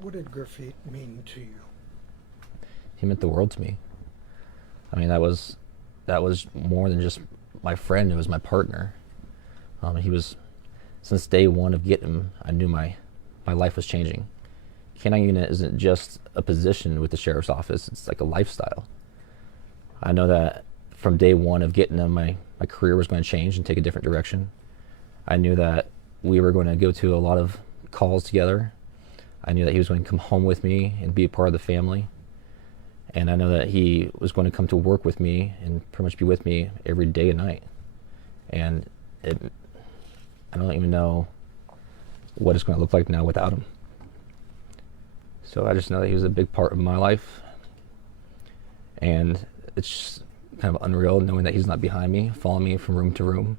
What did graffiti mean to you? He meant the world to me. I mean, that was more than just my friend. It was my partner. He was since day one of getting him. I knew my life was changing. Canine unit isn't just a position with the sheriff's office. It's like a lifestyle. I know that from day one of getting him, my career was going to change and take a different direction. I knew that we were going to go to a lot of calls together. I knew that he was going to come home with me and be a part of the family. And I know that he was going to come to work with me and pretty much be with me every day and night. And I don't even know what it's going to look like now without him. So I just know that he was a big part of my life. And it's just kind of unreal knowing that he's not behind me, following me from room to room.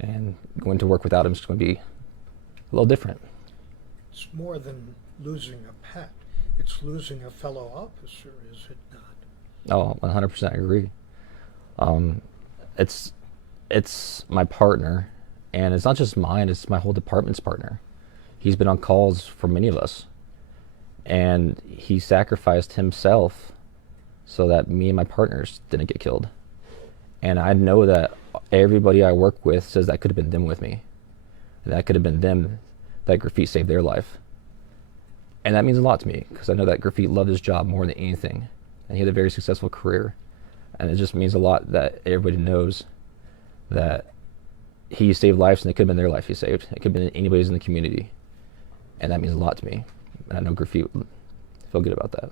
And going to work without him is going to be a little different. It's more than losing a pet. It's losing a fellow officer, is it not? Oh, 100% agree. Um, it's it's my partner, and it's not just mine. It's my whole department's partner. He's been on calls for many of us, and he sacrificed himself so that me and my partners didn't get killed. And I know that everybody I work with says that could have been them with me, and that could have been them that Graffiti saved their life. And that means a lot to me because I know that Graffiti loved his job more than anything, and he had a very successful career. And it just means a lot that everybody knows that he saved lives, and it could have been their life he saved. It could have been anybody's in the community, and that means a lot to me. And I know Graffiti would feel good about that.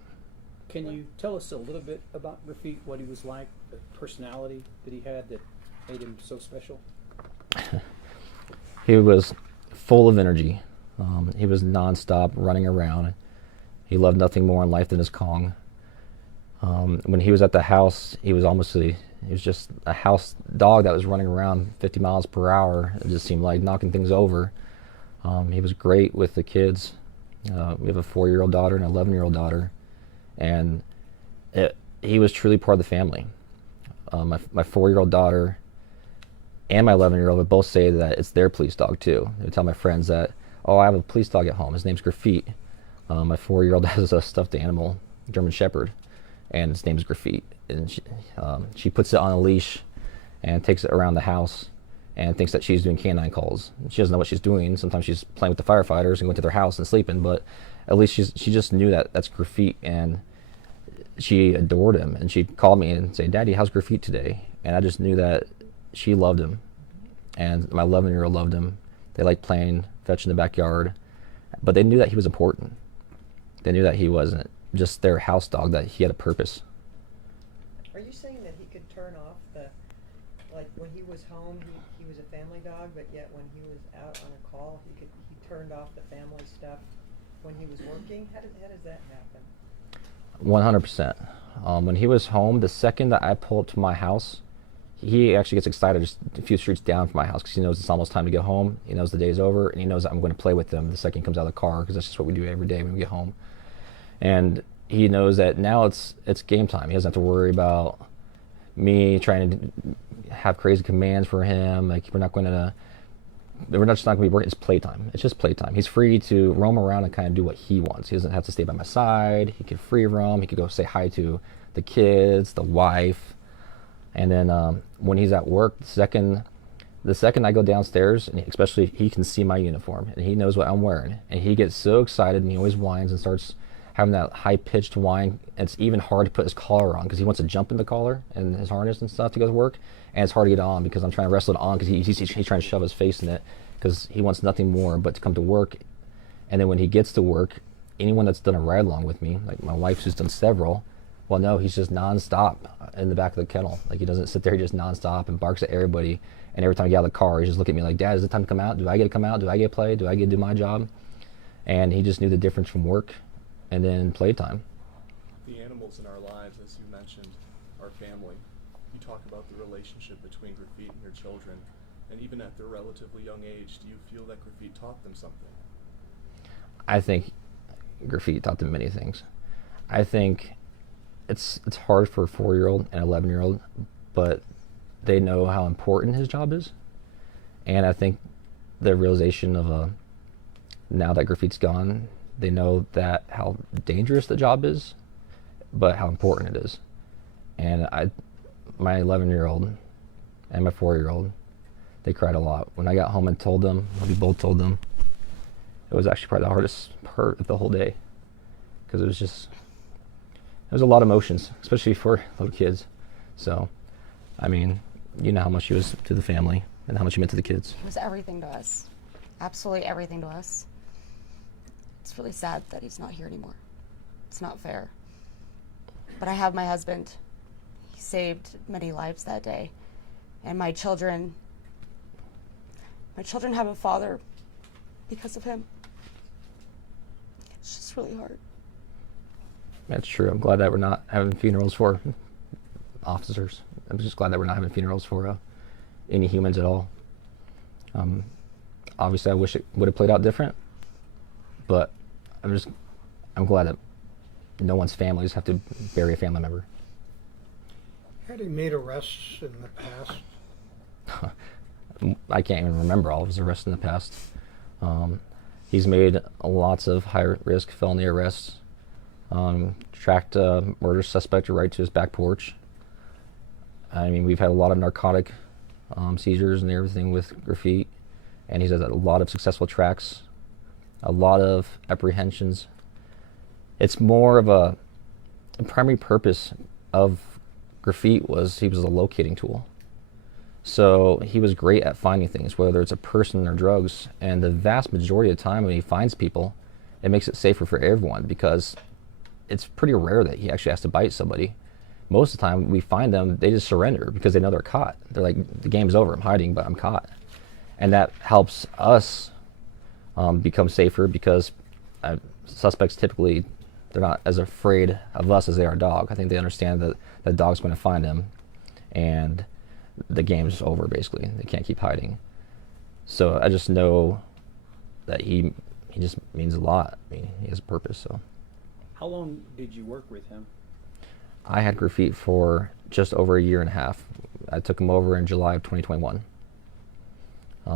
Can you tell us a little bit about Graffiti, what he was like, the personality that he had that made him so special? He was full of energy. He was nonstop running around. He loved nothing more in life than his Kong. When he was at the house, he was just a house dog that was running around 50 miles per hour. It just seemed like knocking things over. He was great with the kids. We have a 4-year-old daughter and an 11-year-old daughter, and he was truly part of the family. My 4-year-old daughter and my 11-year-old would both say that it's their police dog too. They would tell my friends that, oh, I have a police dog at home. His name's Graffiti. My 4-year-old has a stuffed animal, German Shepherd, and his name's Graffiti. And she puts it on a leash and takes it around the house and thinks that she's doing canine calls. She doesn't know what she's doing. Sometimes she's playing with the firefighters and going to their house and sleeping, but at least she just knew that that's Graffiti, and she adored him. And she'd call me and say, Daddy, how's Graffiti today? And I just knew that she loved him, and my 11-year-old loved him. They liked playing fetch in the backyard, but they knew that he was important. They knew that he wasn't just their house dog, that he had a purpose. Are you saying that he could turn off like when he was home, he was a family dog, but yet when he was out on a call, he turned off the family stuff when he was working? How does that happen? 100%. When he was home, the second that I pull up to my house, he actually gets excited just a few streets down from my house because he knows it's almost time to get home. He knows the day's over, and he knows that I'm going to play with him the second he comes out of the car, because that's just what we do every day when we get home. And he knows that now it's game time. He doesn't have to worry about me trying to have crazy commands for him. Like, we're just not going to be working. It's playtime. It's just playtime. He's free to roam around and kind of do what he wants. He doesn't have to stay by my side. He can free roam. He could go say hi to the kids, the wife. And then when he's at work, the second I go downstairs, and especially he can see my uniform and he knows what I'm wearing, and he gets so excited, and he always whines and starts having that high-pitched whine. It's even hard to put his collar on because he wants to jump in the collar and his harness and stuff to go to work, and it's hard to get on because I'm trying to wrestle it on because he's trying to shove his face in it because he wants nothing more but to come to work. And then when he gets to work, anyone that's done a ride-along with me, like my wife who's done several, well, no, he's just nonstop in the back of the kennel. Like, he doesn't sit there, he just nonstop and barks at everybody. And every time I get out of the car, he just look at me like, Dad, is it time to come out? Do I get to come out? Do I get to play? Do I get to do my job? And he just knew the difference from work and then playtime. The animals in our lives, as you mentioned, are family. You talk about the relationship between Graffiti and your children, and even at their relatively young age, do you feel that Graffiti taught them something? I think Graffiti taught them many things. I think it's hard for a 4-year-old and 11-year-old, but they know how important his job is. And I think the realization of now that Graffiti's gone, They know that how dangerous the job is, but how important it is. And my 11-year-old and my 4-year-old, they cried a lot. When I got home and told them, we both told them, it was actually probably the hardest part of the whole day, because it was a lot of emotions, especially for little kids. So, I mean, you know how much he was to the family and how much he meant to the kids. He was everything to us. Absolutely everything to us. It's really sad that he's not here anymore. It's not fair. But I have my husband. He saved many lives that day. And my children have a father because of him. It's just really hard. That's true. I'm glad that we're not having funerals for officers. I'm just glad that we're not having funerals for any humans at all. Obviously, I wish it would have played out different, but I'm glad that no one's families have to bury a family member. Had he made arrests in the past? I can't even remember all of his arrests in the past. He's made lots of high-risk felony arrests. Tracked a murder suspect right to his back porch. I mean, we've had a lot of narcotic seizures and everything with Graffiti, and he's had a lot of successful tracks, a lot of apprehensions. It's more of a primary purpose of Graffiti was he was a locating tool. So he was great at finding things, whether it's a person or drugs, and the vast majority of the time when he finds people, it makes it safer for everyone, because it's pretty rare that he actually has to bite somebody. Most of the time we find them, they just surrender because they know they're caught. They're like, the game's over, I'm hiding, but I'm caught. And that helps us become safer, because suspects typically, they're not as afraid of us as they are a dog. I think they understand that the dog's going to find them, and the game's over basically. They can't keep hiding. So I just know that he just means a lot. I mean, he has a purpose. So. How long did you work with him? I had Graffiti for just over a year and a half. I took him over in July of 2021.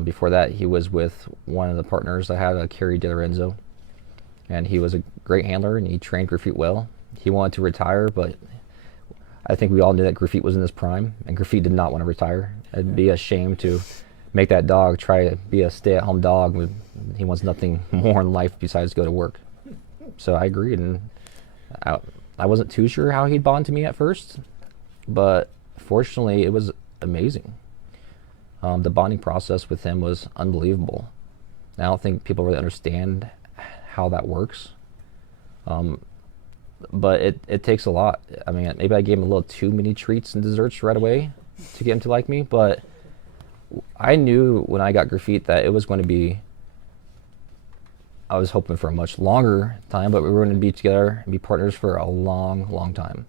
Before that, he was with one of the partners I had, Kerry DeLorenzo, and he was a great handler, and he trained Graffiti well. He wanted to retire, but I think we all knew that Graffiti was in his prime, and Graffiti did not want to retire. It'd be a shame to make that dog try to be a stay-at-home dog. He wants nothing more in life besides go to work. So I agreed, and I wasn't too sure how he'd bond to me at first, but fortunately it was amazing. The bonding process with him was unbelievable. I don't think people really understand how that works, but it takes a lot. I mean, maybe I gave him a little too many treats and desserts right away to get him to like me, but I knew when I got Graffiti that it was going to be, I was hoping for a much longer time, but we were going to be together and be partners for a long, long time.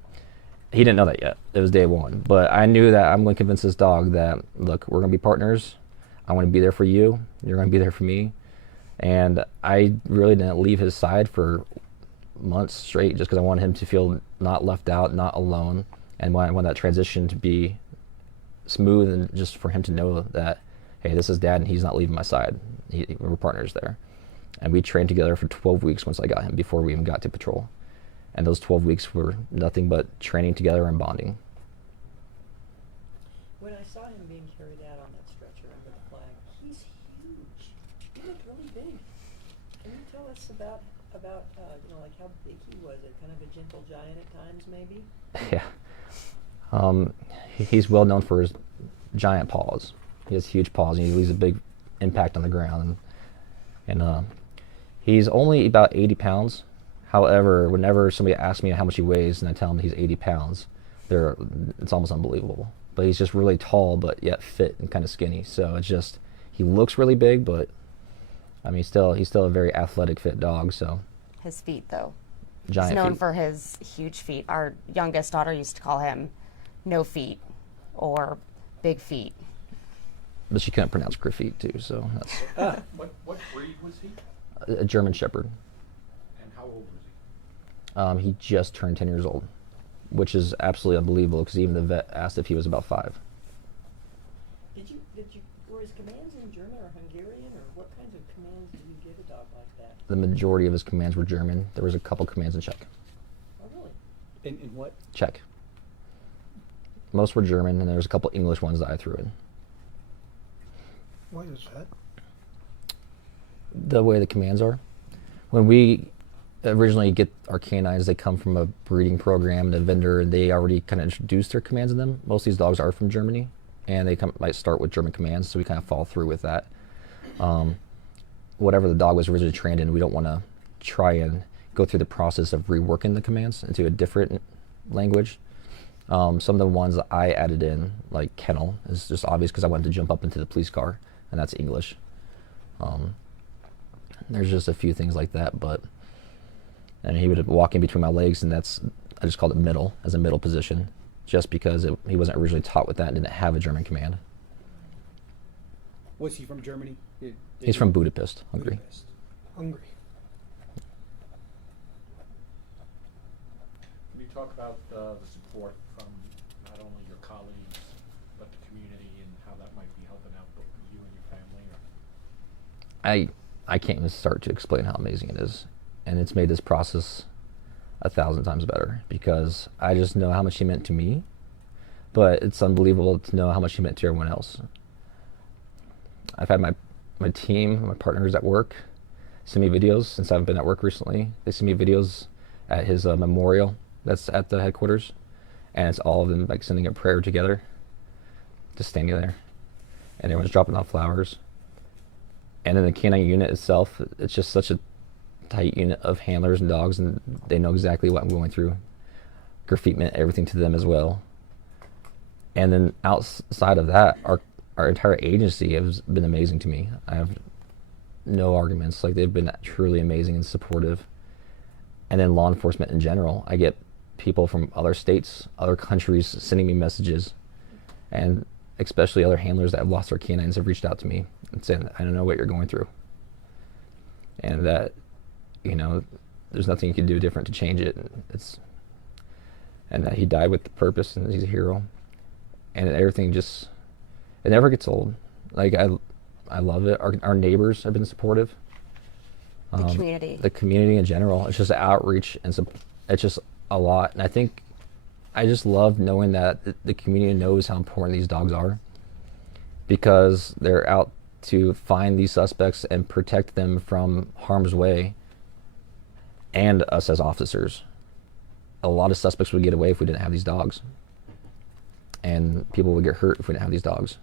He didn't know that yet. It was day one. But I knew that I'm going to convince this dog that, look, we're going to be partners. I want to be there for you. You're going to be there for me. And I really didn't leave his side for months straight, just because I wanted him to feel not left out, not alone. And I want that transition to be smooth, and just for him to know that, hey, this is Dad and he's not leaving my side. We're partners there. And we trained together for 12 weeks once I got him, before we even got to patrol. And those 12 weeks were nothing but training together and bonding. When I saw him being carried out on that stretcher under the flag, he's huge. He looked really big. Can you tell us about like how big he was? Kind of a gentle giant at times, maybe? Yeah. He's well known for his giant paws. He has huge paws, and he leaves a big impact on the ground. And he's only about 80 pounds. However, whenever somebody asks me how much he weighs and I tell them he's 80 pounds, it's almost unbelievable. But he's just really tall, but yet fit and kind of skinny. So it's just, he looks really big, but I mean, he's still a very athletic, fit dog. So His feet, though. giant He's known feet. for his huge feet. Our youngest daughter used to call him No Feet or Big Feet. But she couldn't pronounce Graffiti too, so that's What breed was he? a German Shepherd. And how old was he? He just turned 10 years old, which is absolutely unbelievable, because even the vet asked if he was about 5. Were his commands in German or Hungarian, or what kinds of commands do you give a dog like the majority of his commands were German. There was a couple commands in Czech. Oh, really? In what? Czech. Most were German, and there was a couple English ones that I threw in. Why is that? The way the commands are. When we originally get our canines, they come from a breeding program, the vendor, and they already kind of introduced their commands in them. Most of these dogs are from Germany, and they might start with German commands, so we kind of fall through with that. Whatever the dog was originally trained in, we don't want to try and go through the process of reworking the commands into a different language. Some of the ones that I added in, like kennel, is just obvious because I wanted to jump up into the police car, and that's English. There's just a few things like that, and he would walk in between my legs, and I just called it middle, as a middle position, just because he wasn't originally taught with that and didn't have a German command. Was he from Germany? He's from Budapest, Hungary. Budapest. Hungry. Can you talk about the support from not only your colleagues, but the community, and how that might be helping out both you and your family? I can't even start to explain how amazing it is. And it's made this process 1,000 times better because I just know how much he meant to me, but it's unbelievable to know how much he meant to everyone else. I've had my team, my partners at work, send me videos since I've been at work recently. They send me videos at his memorial that's at the headquarters, and it's all of them like sending a prayer together, just standing there, and everyone's dropping off flowers. And in the canine unit itself, it's just such a tight unit of handlers and dogs, and they know exactly what I'm going through. Graffiti meant everything to them as well. And then outside of that, our entire agency has been amazing to me. I have no arguments. Like, they've been truly amazing and supportive. And then law enforcement in general. I get people from other states, other countries sending me messages, and especially other handlers that have lost their canines have reached out to me and saying, I don't know what you're going through. And that, there's nothing you can do different to change it. And that he died with the purpose, and he's a hero. And everything just, it never gets old. Like, I love it. Our neighbors have been supportive. The community. The community in general. It's just outreach, and it's just a lot. And I think I just love knowing that the community knows how important these dogs are, because they're out to find these suspects and protect them from harm's way, and us as officers. A lot of suspects would get away if we didn't have these dogs, and people would get hurt if we didn't have these dogs.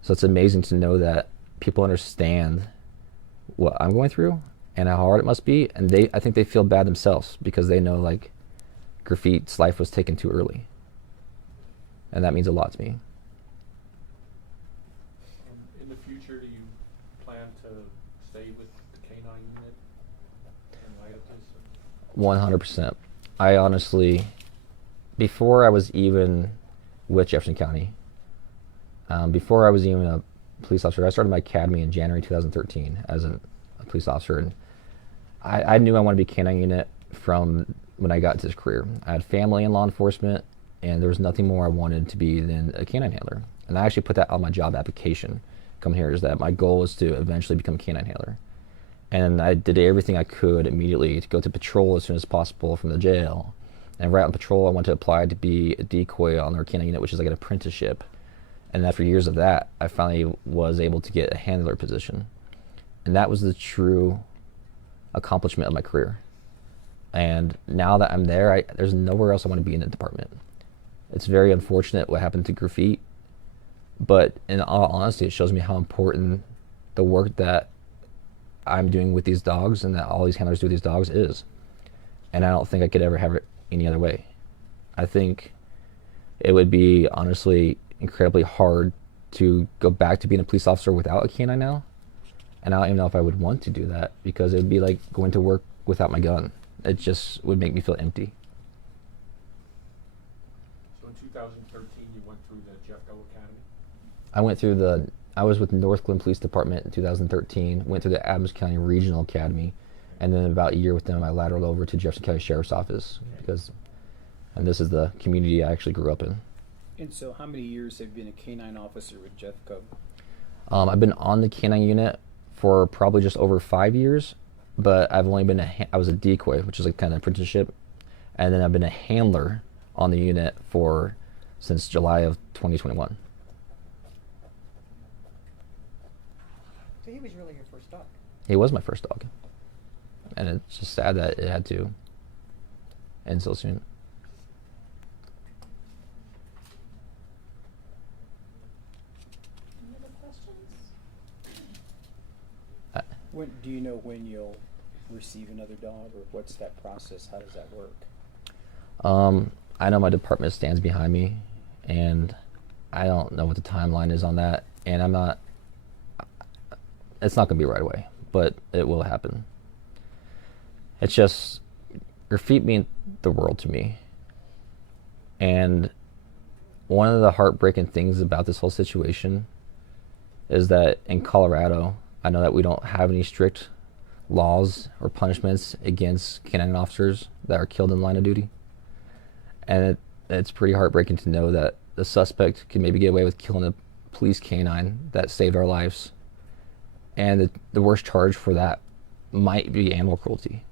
So it's amazing to know that people understand what I'm going through and how hard it must be, and I think they feel bad themselves because they know, like, Graffiti's life was taken too early, and that means a lot to me. In the future, do you plan to stay with the K-9 unit in light of this? 100%. I honestly, before I was even with Jefferson County, before I was even a police officer, I started my academy in January 2013 as a police officer, and I knew I wanted to be K-9 unit from when I got into this career. I had family in law enforcement, and there was nothing more I wanted to be than a canine handler. And I actually put that on my job application coming here, is that my goal is to eventually become a canine handler. And I did everything I could immediately to go to patrol as soon as possible from the jail. And right on patrol, I wanted to apply to be a decoy on their canine unit, which is like an apprenticeship. And after years of that, I finally was able to get a handler position. And that was the true accomplishment of my career. And now that I'm there, there's nowhere else I want to be in the department. It's very unfortunate what happened to Graffiti, but in all honesty, it shows me how important the work that I'm doing with these dogs and that all these handlers do with these dogs is. And I don't think I could ever have it any other way. I think it would be honestly incredibly hard to go back to being a police officer without a canine now. And I don't even know if I would want to do that, because it would be like going to work without my gun. It just would make me feel empty. So in 2013, you went through the Jeffco Academy? I was with Northglenn Police Department in 2013, went through the Adams County Regional Academy, and then about a year with them, I lateraled over to Jefferson County Sheriff's Office, and this is the community I actually grew up in. And so how many years have you been a canine officer with Jeffco? I've been on the canine unit for probably just over 5 years, but I've only been I was a decoy, which is like kind of apprenticeship, and then I've been a handler on the unit since July of 2021. So he was really your first dog. He was my first dog, and it's just sad that it had to end so soon. Any other questions? Do you know when you'll receive another dog, or what's that process? How does that work? I know my department stands behind me, and I don't know what the timeline is on that, and it's not going to be right away, but it will happen. It's just, Graffiti mean the world to me. And one of the heartbreaking things about this whole situation is that in Colorado, I know that we don't have any strict laws or punishments against canine officers that are killed in line of duty. And it's pretty heartbreaking to know that the suspect can maybe get away with killing a police canine that saved our lives. And the worst charge for that might be animal cruelty.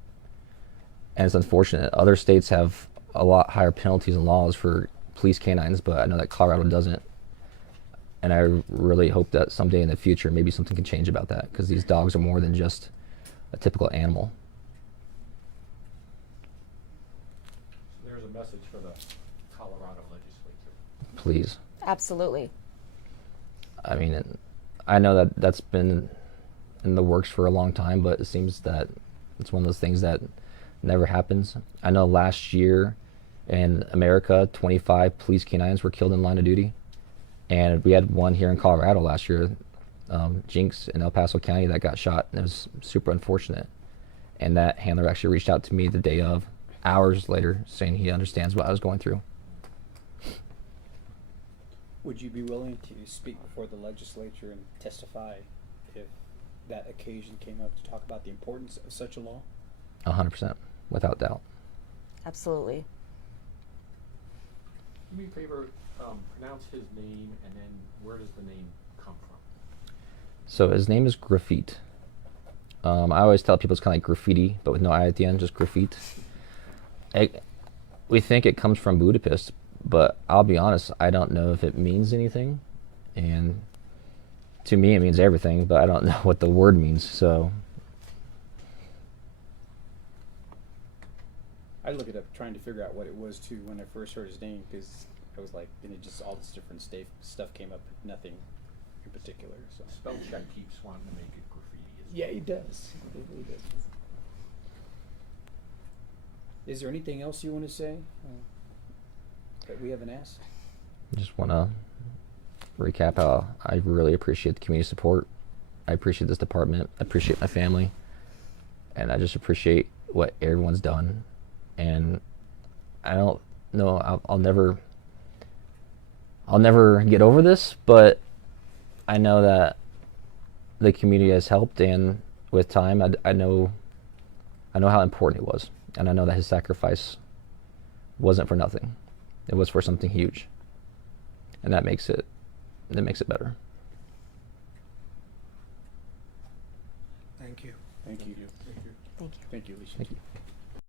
And it's unfortunate. Other states have a lot higher penalties and laws for police canines, but I know that Colorado doesn't. And I really hope that someday in the future, maybe something can change about that, because these dogs are more than just a typical animal. There's a message for the Colorado legislature. Please. Absolutely. I mean, I know that that's been in the works for a long time, but it seems that it's one of those things that never happens. I know last year in America, 25 police canines were killed in line of duty. And we had one here in Colorado last year, Jinx in El Paso County, that got shot, and it was super unfortunate. And that handler actually reached out to me the day of, hours later, saying he understands what I was going through. Would you be willing to speak before the legislature and testify if that occasion came up to talk about the importance of such a law? 100%, without doubt. Absolutely. Do me a favor, pronounce his name, and then where does the name come from? So his name is Graffit. I always tell people it's kind of like graffiti, but with no I at the end, just Graffit. We think it comes from Budapest, but I'll be honest, I don't know if it means anything. And to me, it means everything, but I don't know what the word means, so. I looked it up trying to figure out what it was too when I first heard his name, because I was like, and it just all this different stuff came up, nothing in particular. So Spell check keeps wanting to make it graffiti. yeah, he does. He really does. Is there anything else you want to say that we haven't asked? Just want to recap how I really appreciate the community support. I appreciate this department. I appreciate my family. And I just appreciate what everyone's done. And I don't know, I'll never get over this, but I know that the community has helped, and with time, I know how important it was. And I know that his sacrifice wasn't for nothing. It was for something huge. And that makes it better. Thank you. Thank you. Thank you. Thank you, Alicia. Thank you.